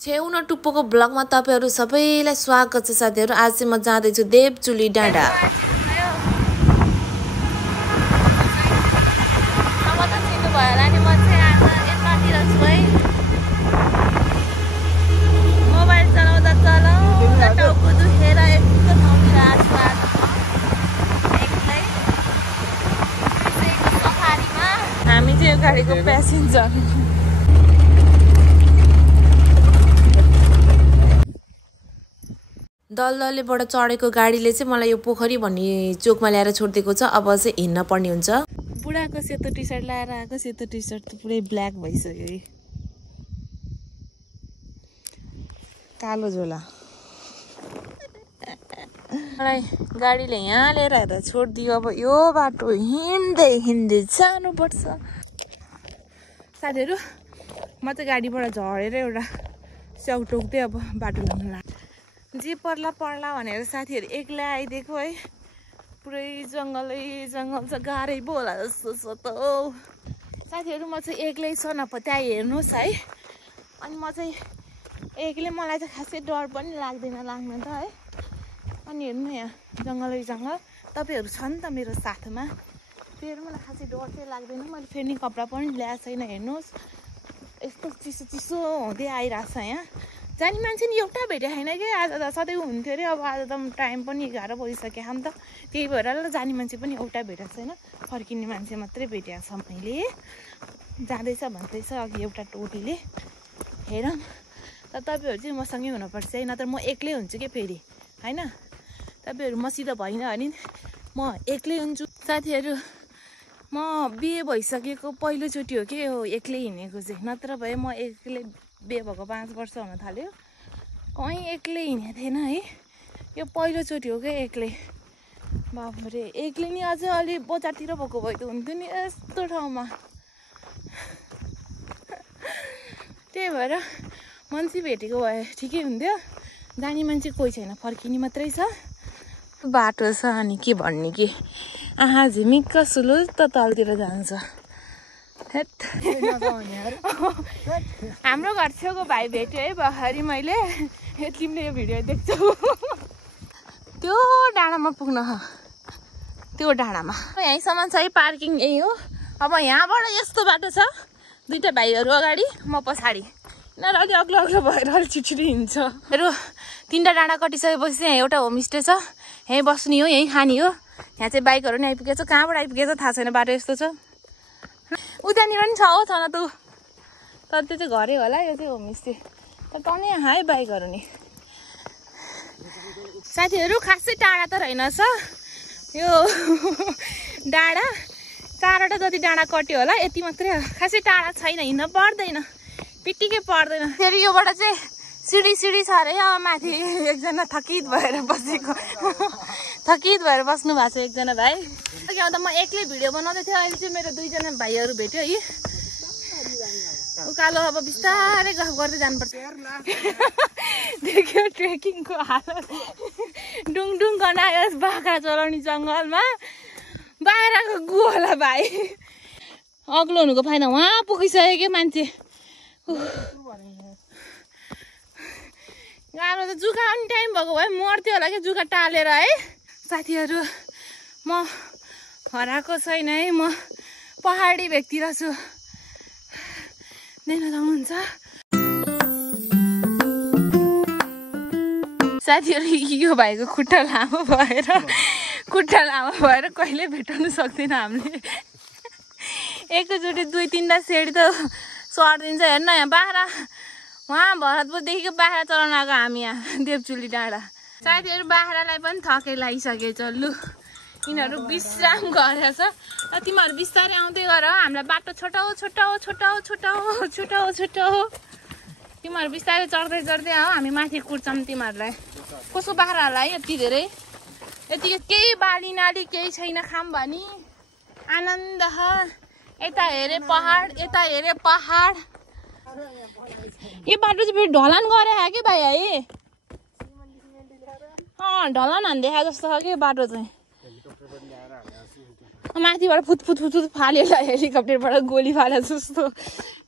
छेउ न टुप्पोको ब्लगमा तपाईहरु सबैलाई स्वागत छ साथीहरु। आज चाहिँ म जाँदै छु देवचुली डाँडा। मोबाइल चलाउँदा चलाउँदा टाउको दुखेर यस्तो ठाउँतिर आछु आज एक्लै सफारीमा। हामी चाहिँ यो गाडीको प्यासेन्जर। दलदलेबाट चढेको गाडीले चाहिँ मलाई यो पोखरी भन्ने चोकमा ल्याएर छोड्दिएको छ। अब चाहिँ हिँड्न पर्ने हुन्छ। बुढाको सेतो टी सर्ट लाएर आएको, सेतो टी सर्ट त पुरै ब्ल्याक भइसक्यो है। कालो झोला मलाई गाडीले यहाँ लिएर आएर छोडिदियो। अब यो बाटो हिँड्दै हिँड्दै जानुपर्छ। साथीहरू म चाहिँ गाडीबाट झरेर एउटा स्याउ टोक्दै अब बाटो लाउनु लाग्यो। जे पर्ला पर्ला भनेर साथीहरू एक्लै आइदिएको है। पुरै जङ्गलै जङ्गल छ, गाह्रै पो होला जस्तो छ त हौ। साथीहरू म चाहिँ एक्लै छ न त्यहाँ हेर्नुहोस् है। अनि म चाहिँ एक्लै, मलाई चाहिँ खासै डर पनि लाग्दैन लाग्न त है। अनि हेर्नु यहाँ जङ्गलै जङ्गल, तपाईँहरू छ नि त मेरो साथमा। फेरि मलाई खासै डर चाहिँ लाग्दैन। मैले फेरि कपडा पनि ल्याएको छैन। हेर्नुहोस् यस्तो चिसो चिसो हुँदै आइरहेछ यहाँ। जाने मान्छे नि एउटा भेटेको छैन कि। आज त सधैँ हुन्थ्यो अरे, अब आज त टाइम पनि 11 बजिसक्यो हामी त। त्यही भएर ल जाने मान्छे पनि एउटा भेटेको छैन। फर्किने मान्छे मात्रै भेटेको छ। मैले जाँदैछ भन्दैछ अघि एउटा टोटीले। हेरौँ त, तपाईँहरू चाहिँ मसँगै हुनुपर्छ है, नत्र म एक्लै हुन्छु कि फेरि होइन। तपाईँहरू मसित भएन भने म एक्लै हुन्छु। साथीहरू म बिहे भइसकेको पहिलोचोटि हो कि यो एक्लै हिँडेको चाहिँ। नत्र भए म एक्लै बिहे भएको 5 वर्ष हुन थाल्यो, कहीँ एक्लै हिँडेको थिएन है। यो पहिलोचोटि हो क्या एक्लै। बाबरे, एक्लै नि अझै अलि बजारतिर भएको भए त हुन्थ्यो नि यस्तो ठाउँमा। त्यही भएर मान्छे भेटेको भए ठिकै हुन्थ्यो। जाने मान्छे कोही छैन, फर्किने मात्रै छ। बाटो छ अनि के भन्ने कि आहा झिमिक्क सुलु त तलतिर जान्छ। हाम्रो घर छेउको भाइ भेट्यो है भर्खरै मैले। तिमीले यो भिडियो देख्छौ। त्यो डाँडामा पुग्न, त्यो डाँडामा यहीँसम्म छ है पार्किङ, यही हो। अब यहाँबाट यस्तो बाटो छ, दुईटा भाइहरू अगाडि म पछाडि। यिनीहरू अलि अग्लो अग्लो भएर अलिक छिटछिटो हिँड्छ। मेरो 3टा डाँडा कटिसकेपछि यहाँ एउटा होमस्टे छ, यहीँ बस्ने हो, यहीँ खाने हो। यहाँ चाहिँ बाइकहरू नि आइपुगेछ। कहाँबाट आइपुगेछ थाहा छैन, बाटो यस्तो छ। उतानिर पनि छ हो, छ न त। तर त्यो चाहिँ घरै होला, यो चाहिँ होमस्टे। तर टनै है बाइकहरू नि। साथीहरू खासै टाढा त रहेनछ यो डाँडा। 4वटा जति डाँडा कट्यो होला, यति मात्रै हो। खासै टाढा छैन, हिँड्न पर्दैन, पिटिकै पर्दैन। फेरि योबाट चाहिँ सिडी सिडी छ अरे। अब माथि एकजना थकित भएर बसेको, थकित भएर बस्नु भएको छ एकजना भाइ। अघि आउँदा म एक्लै भिडियो बनाउँदै थिएँ, अहिले चाहिँ मेरो 2जना भाइहरू भेट्यो है। उकालो अब बिस्तारै गफ गर्दै जानुपर्छ। देख्यो ट्रेकिङको हालत, डुङडुङ गनायोस् बाख्रा चलाउने जङ्गलमा। बाहिरको गु होला भाइ, अग्लो हुनुको फाइदा उहाँ पुगिसक्यो कि मान्छे। गाह्रो त, जुका पनि टाइम भएको भए मर्थ्यो होला कि जुका टालेर है। साथीहरू म हराएको छैन है, म पहाडी व्यक्ति रहेछु। देख्न सक्नुहुन्छ साथीहरू, यो भाइको खुट्टा लामो भएर कहिले भेटाउनु सक्दैन हामीले। एकैचोटि 2-3टा सेडी त सर्दिन्छ। हेर्न यहाँ बाख्रा, उहाँ भरतपुरदेखिको बाख्रा चलाउन आएको हामी यहाँ देवचुली डाँडा। साथीहरू बाख्रालाई पनि थकै लागिसकेछ। लु यिनीहरू विश्राम गरेछ। तिमीहरू बिस्तारै आउँदै गर, हामीलाई बाटो छोटाउ छोटाउ छोटाउ छोटाउ छोटाउ छोटाउ। तिमीहरू बिस्तारै चढ्दै चढ्दै आऊ, हामी माथि कुर्छौँ तिमीहरूलाई। कसो बाख्रा होला है यति धेरै, यतिकै केही बाली नाली केही छैन खाम भनी आनन्द। यता हेरे पहाड, यता हेरे पहाड। यो बाटो चाहिँ फेरि ढलान गरे कि भाइ है। ढलान हान्देखा जस्तो छ कि बाटो चाहिँ। माथिबाट फुतफुत फुतफुत फालेर हेलिकप्टरबाट गोली फाले जस्तो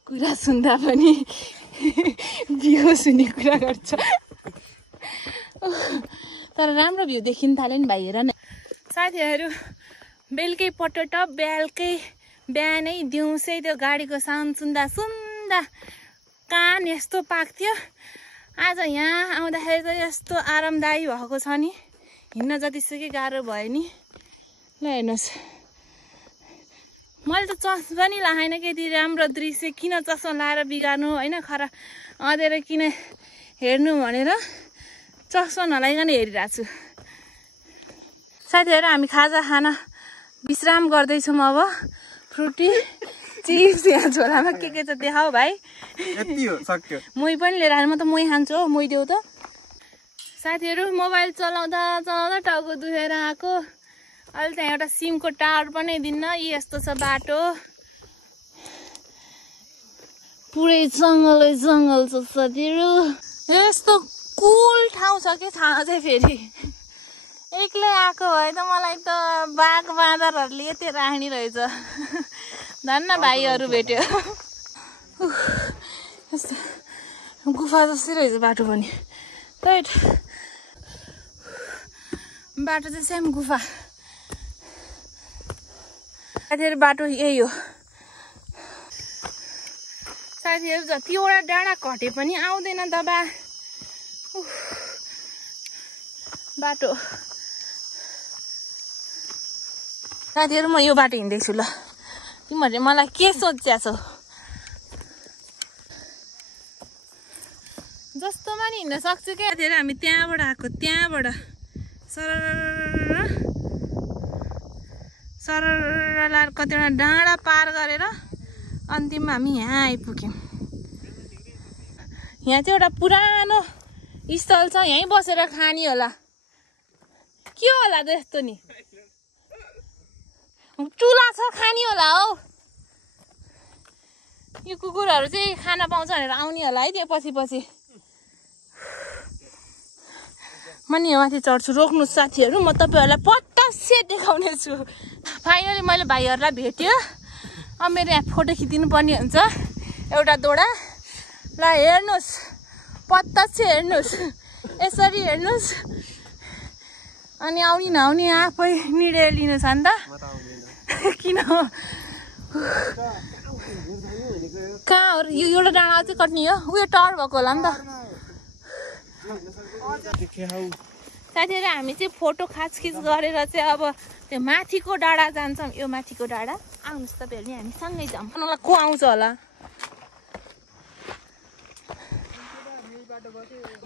कुरा सुन्दा पनि बिहोस हुने कुरा गर्छ तर राम्रो भ्यू देखिन थाल्यो नि भाइ हेर न साथीहरू बेलुकै पटोटप बिहानै दिउँसै त्यो गाडीको साउन्ड सुन्दा कान यस्तो पाक्थ्यो आज यहाँ आउँदाखेरि चाहिँ यस्तो आरामदायी भएको छ नि हिँड्न जतिसुकै गाह्रो भयो नि ल हेर्नुहोस् मैले त चस्मा नि लगाएन त्यति राम्रो दृश्य किन चस्मा लाएर बिगार्नु होइन खरा अँधेर किन हेर्नु भनेर चस्मा नलाइकन हेरिरहेको छु साथीहरू हामी खाजा खान विश्राम गर्दैछौँ अब फ्रुटी चिप्स यहाँ झोलामा के छ देखाऊ भाइ मोही पनि लिएर आएर म त मोही खान्छु हो मोही देऊ त साथीहरू मोबाइल चलाउँदा टाउको दुखेर आएको अहिले त्यहाँ एउटा सिमको टावर पनि दिन्न यस्तो छ बाटो पुरै जङ्गल छ साथीहरू यस्तो कुल ठाउँ छ कि थाहा चाहिँ फेरि एक्लै आएको भए त मलाई त बाघ बाँदरहरूले यति राख्ने रहेछ धन्न भाइहरू भेट्यो यस्तो गुफा जस्तै रहेछ बाटो पनि राइट बाटो चाहिँ सेम गुफा साथीहरू बाटो यही हो साथीहरू जतिवटा डाँडा घटे पनि आउँदैन दबा बाटो साथीहरू म यो बाटो हिँड्दैछु ल तिमीहरूले मलाई के सोच्या छौ जस्तोमा नि हिँड्न सक्छु क्या साथीहरू हामी त्यहाँबाट आएको त्यहाँबाट सरर कतिवटा डाँडा पार गरेर अन्तिममा हामी यहाँ आइपुग्यौँ यहाँ चाहिँ एउटा पुरानो स्थल छ यहीँ बसेर खाने होला के होला त यस्तो नि चुला छ खाने होला हौ यो कुकुरहरू चाहिँ खाना पाउँछ भनेर आउने होला है त्यो पछि म नि माथि चढ्छु रोक्नुहोस् साथीहरू म तपाईँहरूलाई पटासे देखाउने छु फाइनली मैले भाइहरूलाई भेट्यो अब मेरो यहाँ फोटो खिचिदिनु पर्ने हुन्छ एउटा दोडा ल हेर्नुहोस् पटासे हेर्नुहोस् यसरी हेर्नुहोस् अनि आउने नआउने आफै निर्णय लिनु छ नि त किन कहाँ हो यो एउटा डाँडा चाहिँ कट्ने हो उयो टावर भएको होला नि त साथीहरू हामी चाहिँ फोटो खिच गरेर चाहिँ अब त्यो माथिको डाँडा जान्छौँ यो माथिको डाँडा आउनुहोस् तपाईँहरू नि हामी सँगै जाऊँ मलाई को आउँछ होला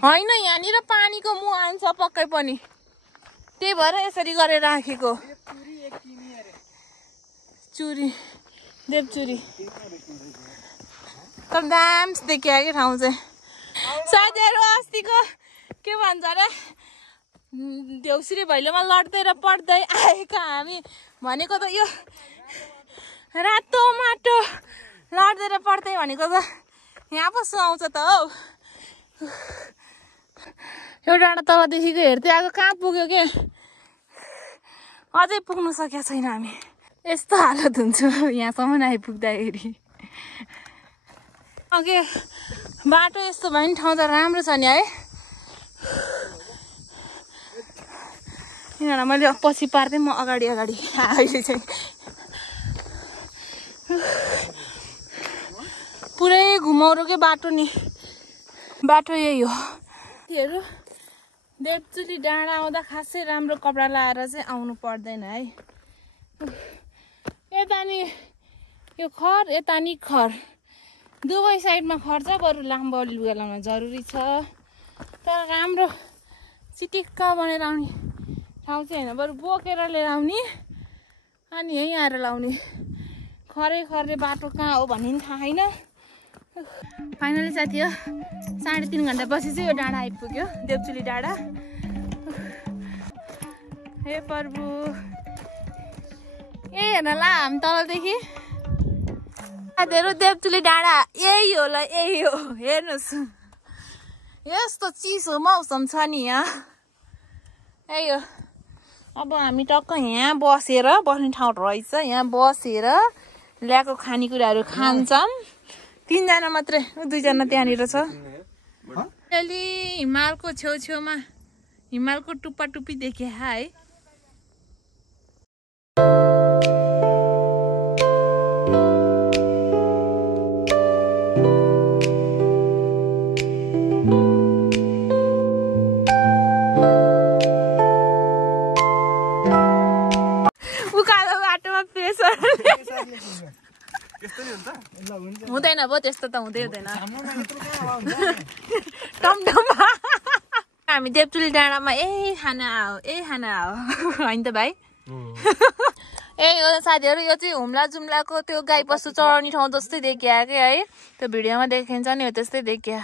होइन यहाँनिर पानीको मुहान छ पक्कै पनि त्यही भएर यसरी गरेर राखेको चुरी देवचुरी तर दाम्स देखियो कि ठाउँ चाहिँ साथीहरू अस्तिको के भन्छ अरे देउसिरे भैलोमा लड्दै र पढ्दै आएका हामी भनेको त यो रातो माटो लड्दै र पढ्दै भनेको त यहाँ पो सुहाउँछ त हौ यो डाँडा तलदेखिको हेर्दै आएको कहाँ पुग्यो के अझै पुग्नु सकेका छैन हामी यस्तो हालत हुन्छ यहाँसम्म आइपुग्दाखेरि अघि बाटो यस्तो भयो नि ठाउँ त राम्रो छ नि है किनभने मैले पछि पार्दै म अगाडि अहिले चाहिँ पुरै घुमाउरोकै बाटो नि बाटो यही हो हेरौँ देवचुली डाँडा आउँदा खासै राम्रो कपडा लाएर चाहिँ आउनु पर्दैन है यता नि यो खर यता नि खर दुवै साइडमा खर छ बरु लाम्बो लुगा लाउन जरुरी छ तर राम्रो चिटिक्क बनेर आउने ठाउँ चाहिँ होइन बरु बोकेर लिएर आउने अनि यहीँ आएर लाउने खरै बाटो कहाँ हो भन्ने पनि थाहा छैन फाइनली साथी हो 3.5 घन्टा पछि चाहिँ यो डाँडा आइपुग्यो देवचुली डाँडा हे प्रभु यही हेर्न ला हामी तलदेखि साथीहरू देवचुली डाँडा यही होला यही हो हेर्नुहोस् यस्तो चिसो मौसम छ नि यहाँ यही हो अब हामी टक्क यहाँ बस्ने ठाउँ रहेछ यहाँ बसेर ल्याएको खानेकुराहरू खान्छौँ 3 जना मात्रै 2 जना त्यहाँनिर छ अलि हिमालको छेउछेउमा हिमालको टुप्पा टुप्पी देखे है उकालो बाटोमा प्रेसर हुँदैन भयो त्यस्तो त हुँदै हुँदैन टमटममा हामी देवतुली डाँडामा खाना आओ होइन त भाइ हो साथीहरू यो चाहिँ हुम्ला जुम्लाको त्यो गाई पशु चराउने ठाउँ जस्तै देखिया के है त्यो भिडियोमा देखिन्छ नि हो त्यस्तै देखिया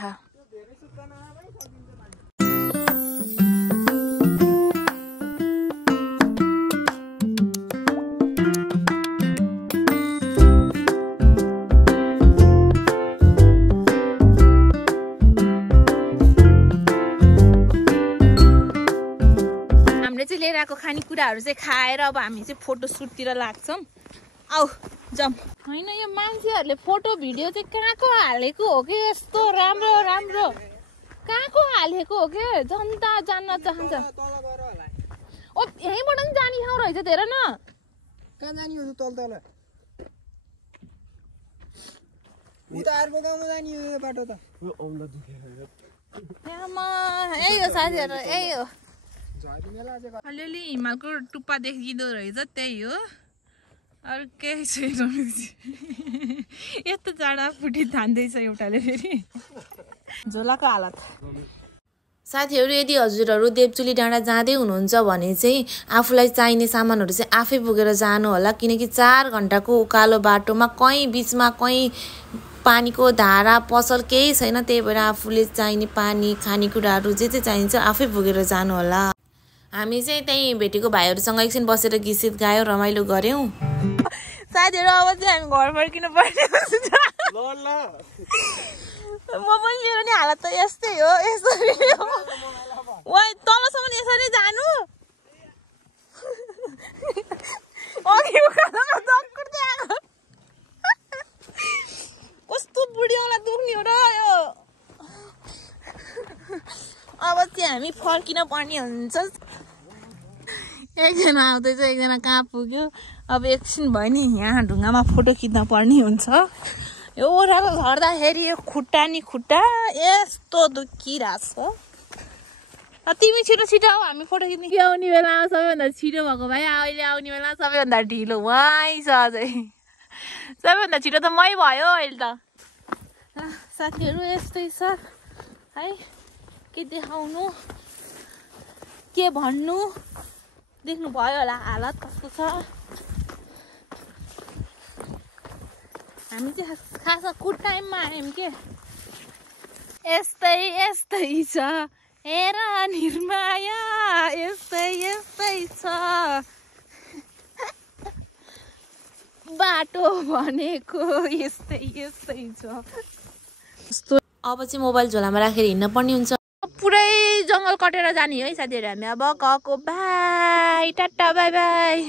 लिएर आएको खानेकुराहरू चाहिँ खाएर अब हामी चाहिँ फोटो सुटतिर लाग्छौँ आऊ जाऊँ होइन यो मान्छेहरूले फोटो भिडियो चाहिँ कहाँको हालेको हो कि यस्तो राम्रो राम्रो कहाँको हालेको हो कि जनता जान्न चाहन्छ ओ यहीँबाट पनि जाने ठाउँ रहेछ हेर न कहाँ जाने हो तल तल उता अर्को गाउँमा जाने हो बाटो त यही हो साथीहरू यही हो अलिअलि हिमालको टुप्पा देखिँदो रहेछ त्यही हो अरू केही छैन यस्तो जाडा फुटी थान्दैछ एउटाले फेरि झोलाको हालत साथीहरू यदि हजुरहरू देवचुली डाँडा जाँदै हुनुहुन्छ भने चाहिँ आफूलाई चाहिने सामानहरू चाहिँ आफै बोकेर जानु होला किनकि 4 घण्टाको उकालो बाटोमा कहीँ बिचमा कहीँ पानीको धारा पसल केही छैन त्यही भएर आफूले चाहिने पानी खानेकुराहरू जे जे चाहिन्छ आफै बोकेर जानु होला हामी चाहिँ त्यही भेटेको भाइहरूसँग एकछिन बसेर गीत गायौँ रमाइलो गर्यौँ साथीहरू अब चाहिँ हामी घर फर्किनु पर्ने म पनि मेरो नि हालत त यस्तै हो यसरी तलसम्म यसरी जानु कस्तो बुढियाउला दुख्ने हो र यो अब चाहिँ हामी फर्किन पर्ने हुन्छ एकजना आउँदैछ एकजना कहाँ पुग्यो अब एकछिन भयो नि यहाँ ढुङ्गामा फोटो खिच्न पर्ने हुन्छ यो ओह्रालो झर्दाखेरि यो खुट्टा नि खुट्टा यस्तो दुखिरहेको छ तिमी छिटो छिटो आऊ हामी फोटो खिच्ने आउने बेलामा सबैभन्दा छिटो भएको भाइ अहिले आउने बेला सबैभन्दा ढिलो वहीँ छ अझै सबैभन्दा छिटो त मै भयो अहिले त साथीहरू यस्तै छ है के देखाउनु के भन्नु देख्नु भयो होला हालत कस्तो छ हामी चाहिँ खासमा कुट टाइममा आयौँ के यस्तै यस्तै छ हेर निर्माया यस्तै यस्तै छ बाटो भनेको यस्तै यस्तै छ अब चाहिँ मोबाइल झोलामा राखेर हिँड्न पर्ने हुन्छ पुरै जङ्गल कटेर जाने है साथीहरू हामी अब गएको बाई टाटा बाई बाई